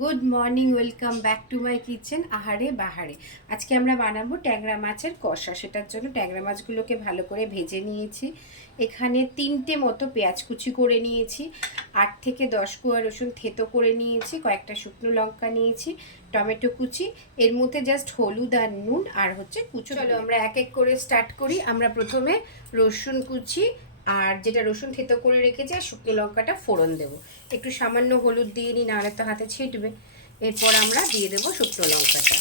Good morning, welcome back to my kitchen আহারে বাহারে। আজকে আমরা বানাবো ট্যাংরা মাছের কষা। সেটার জন্য ট্যাংরা মাছগুলোকে ভালো করে ভেজে নিয়েছি। এখানে 3টে মতো পেঁয়াজ কুচি করে নিয়েছি, 8 থেকে 10 কোয়া রসুন থেতো করে নিয়েছি, কয়েকটা শুকনো লঙ্কা নিয়েছি, টমেটো কুচি, এর মধ্যে জাস্ট হলুদ আর নুন আর হচ্ছে কুচো। চলো আমরা এক এক করে স্টার্ট করি। আমরা প্রথমে রসুন কুচি আর যেটা রসুন থেতো করে রেখেছি আর শুকনো লঙ্কাটা ফোড়ন দেবো। একটু সামান্য হলুদ দিয়ে নিই, নাহলে তো হাতে ছিটবে। এরপর আমরা দিয়ে দেবো শুকনো লঙ্কাটা।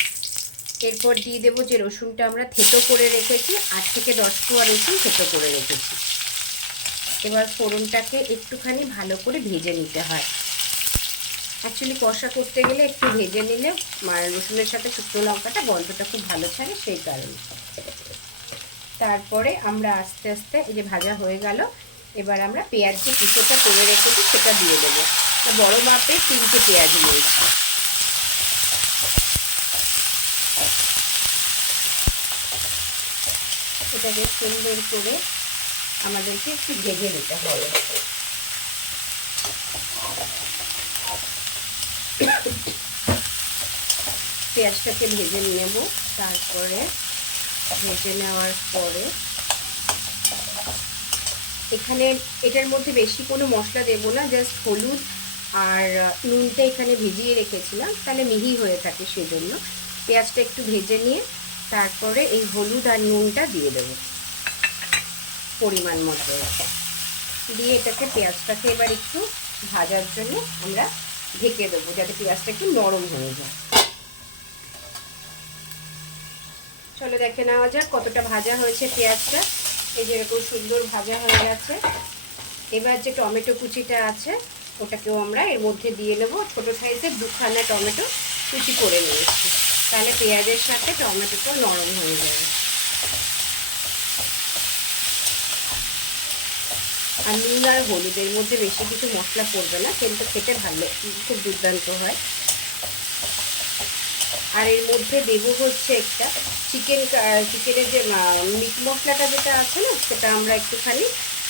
এরপর দিয়ে দেবো যে রসুনটা আমরা থেতো করে রেখেছি, 8 থেকে 10 কোয়া রসুন থেতো করে রেখেছি। এবার ফোড়নটাকে একটুখানি ভালো করে ভেজে নিতে হয়। অ্যাকচুয়ালি কষা করতে গেলে একটু ভেজে নিলে রসুনের সাথে শুকনো লঙ্কাটা গন্ধটা খুব ভালো ছাড়ে, সেই কারণে। তারপরে আমরা আস্তে আস্তে এই যে ভাজা হয়ে গেল, এবার আমরা পেঁয়াজ যে কুচোটা করে রেখেছি সেটা দিয়ে দেবো। বড় মাপে 3টে পেঁয়াজ নিয়েছি। এটাকে সুন্দর করে আমাদেরকে একটু ভেজে নিতে হবে। পেঁয়াজটাকে ভেজে নেব। তারপরে ভেজে নেওয়ার পরে এখানে এটার মধ্যে বেশি কোনো মশলা দেবো না, জাস্ট হলুদ আর নুনটা এখানে ভিজিয়ে রেখেছিলাম, তাহলে মিহি হয়ে থাকে, সেজন্য পেঁয়াজটা একটু ভেজে নিয়ে তারপরে এই হলুদ আর নুনটা দিয়ে দেবো পরিমাণ মতো। দিয়ে এটাকে পেঁয়াজটাকে এবার একটু ভাজার জন্য আমরা ঢেকে দেবো, যাতে পেঁয়াজটা একটু নরম হয়ে যায়। চলো দেখে নেওয়া যাক কতটা ভাজা হয়েছে পেঁয়াজটা। এই যেরকম সুন্দর ভাজা হয়ে গেছে। এবার যে টমেটো কুচিটা আছে ওটাকেও আমরা এর মধ্যে দিয়ে নেবো। ছোটো সাইজের 2খানা টমেটো কুচি করে নিয়েছি, তাহলে পেঁয়াজের সাথে টমেটোটা নরম হয়ে যাবে। আর নুন আর হলুদের মধ্যে বেশি কিছু মশলা পড়বে না, কিন্তু খেতে ভালো, খুব দুর্দান্ত হয়। আর এর মধ্যে দেবো হচ্ছে একটা চিকেনের যে মিট মশলাটা যেটা আছে না, সেটা আমরা একটুখানি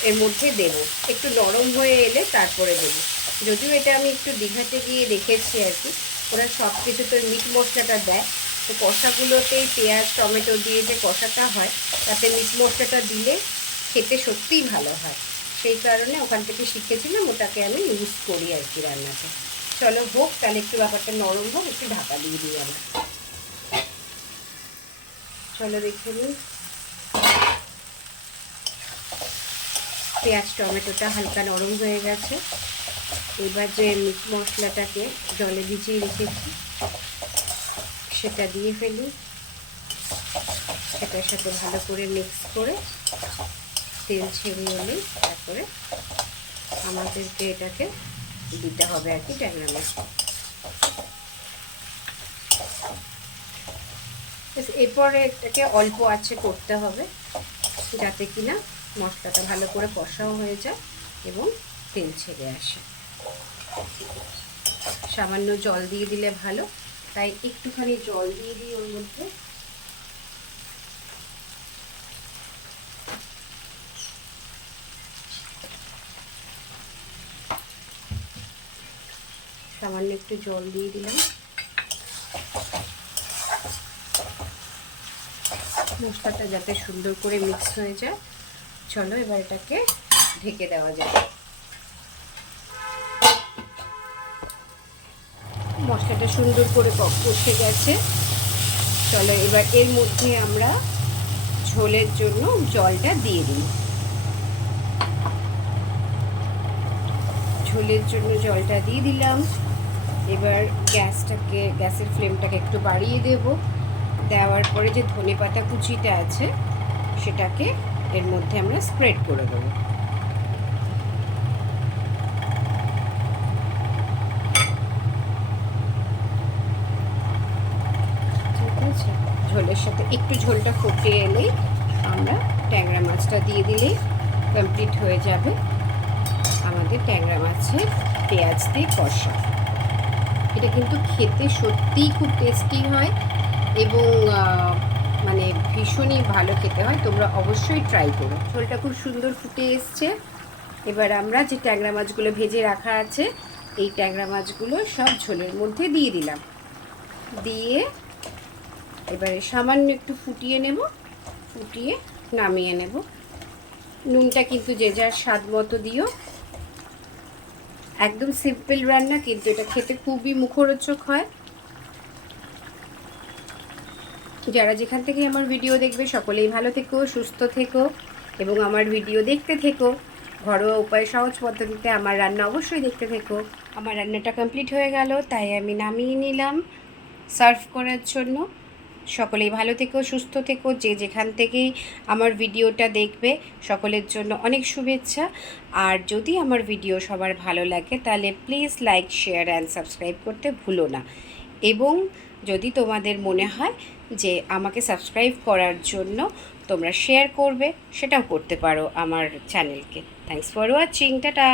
এর মধ্যে দেবো। একটু নরম হয়ে এলে তারপরে দেবো। যদিও এটা আমি একটু দীঘাতে গিয়ে দেখেছি আর কি, ওরা সব কিছু তো মিট মশলাটা দেয়। তো কষাগুলোতেই পেঁয়াজ টমেটো দিয়ে যে কষাটা হয়, তাতে মিট মশলাটা দিলে খেতে সত্যিই ভালো হয়। সেই কারণে ওখান থেকে শিখেছিলাম, ওটাকে আমি ইউজ করি আর কি রান্নাতে। চলো হোক, তাহলে একটু ব্যাপারটা নরম হোক, একটু ঢাকা দিয়ে দিই আমরা। চলো দেখে নিই। পেঁয়াজ টমেটোটা হালকা নরম হয়ে গেছে। এবার যে মিট মশলাটাকে জলে ভিজিয়ে রেখেছি সেটা দিয়ে ফেলি। সেটার সাথে ভালো করে মিক্স করে তেল ছেড়ে এলেই তারপরে আমাদেরকে এটাকে দিতে হবে আর কি ট্যাংরা মাছ। এরপরে এটাকে অল্প আঁচে করতে হবে, যাতে কিনা মশলাটা ভালো করে কষাও হয়ে যায় এবং তেল ছেড়ে আসে। সামান্য জল দিয়ে দিলে ভালো, তাই একটুখানি জল দিয়ে দিই ওর মধ্যে। সামান্য একটু জল দিয়ে দিলাম। মশলাটা যাতে সুন্দর করে মিক্স হয়ে যায়। চলো এবার এটাকে ঢেকে দেওয়া যাবে। মশলাটা সুন্দর করে কষে গেছে। চলো এবার এর মধ্যে আমরা ঝোলের জন্য জলটা দিয়ে দিই। ঝোলের জন্য জলটা দিয়ে দিলাম। এবার গ্যাসের ফ্লেমটাকে একটু বাড়িয়ে দেব। দেওয়ার পরে যে ধনেপাতা কুচিটা আছে সেটাকে এর মধ্যে আমরা স্প্রেড করে দেবো। ঠিক আছে, ঝোলের সাথে একটু ঝোলটা ফুটিয়ে এলেই আমরা ট্যাংরা মাছটা দিয়ে দিলেই কমপ্লিট হয়ে যাবে আমাদের ট্যাংরা মাছের পেঁয়াজ দিয়ে কষা। এটা কিন্তু খেতে সত্যিই খুব টেস্টি হয় এবং মানে ভীষণই ভালো খেতে হয়। তোমরা অবশ্যই ট্রাই করো। ঝোলটা খুব সুন্দর ফুটে এসছে। এবার আমরা যে ট্যাংরা মাছগুলো ভেজে রাখা আছে এই ট্যাংরা মাছগুলো সব ঝোলের মধ্যে দিয়ে দিলাম। দিয়ে এবারে সামান্য একটু ফুটিয়ে নেব, ফুটিয়ে নামিয়ে নেব। নুনটা কিন্তু যে যার স্বাদ মতো দিও। একদম সিম্পল রান্না, কিন্তু এটা খেতে খুবই মুখরোচক হয়। যারা যেখান থেকে আমার ভিডিও দেখবে সকলেই ভালো থেকো, সুস্থ থেকো এবং আমার ভিডিও দেখতে থেকো। ঘরোয়া উপায় সহজ পদ্ধতিতে আমার রান্না অবশ্যই দেখতে থেকো। আমার রান্নাটা কমপ্লিট হয়ে গেল, তাই আমি নামিয়ে নিলাম সার্ভ করার জন্য। সকলেই ভালো থেকো, সুস্থ থেকো। যে যেখান থেকেই আমার ভিডিওটা দেখবে সকলের জন্য অনেক শুভেচ্ছা। আর যদি আমার ভিডিও সবার ভালো লাগে তাহলে please like, share and subscribe করতে ভুলো না। এবং যদি তোমাদের মনে হয় যে আমাকে সাবস্ক্রাইব করার জন্য তোমরা শেয়ার করবে, সেটাও করতে পারো আমার চ্যানেলকে। Thanks for watching, tata.